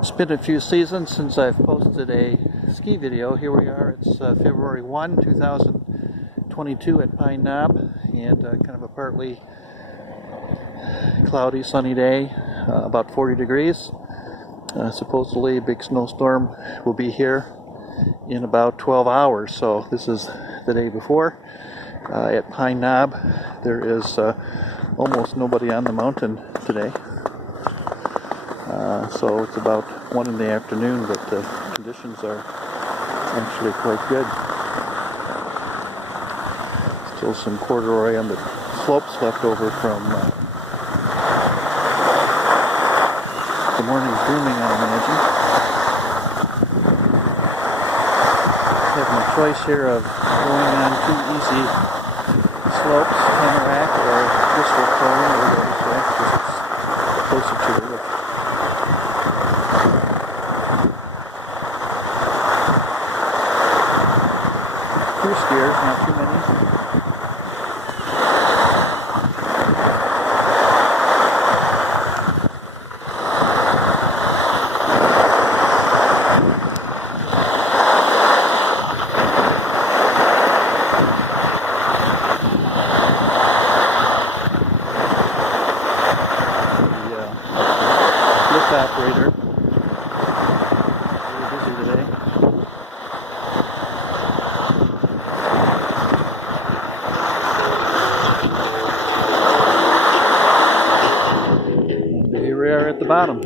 It's been a few seasons since I've posted a ski video. Here we are, it's February 1, 2022 at Pine Knob, and kind of a partly cloudy, sunny day, about 40 degrees. Supposedly a big snowstorm will be here in about 12 hours, so this is the day before. At Pine Knob, there is almost nobody on the mountain today. So it's about 1 in the afternoon, but the conditions are actually quite good. Still some corduroy on the slopes left over from the morning's grooming, I imagine. Having a choice here of going on two easy slopes, Tamarack or Bristol Cone, or whatever, because it's closer to the roof. Few skiers, not too many. The lift operator, very busy today. Here we are at the bottom.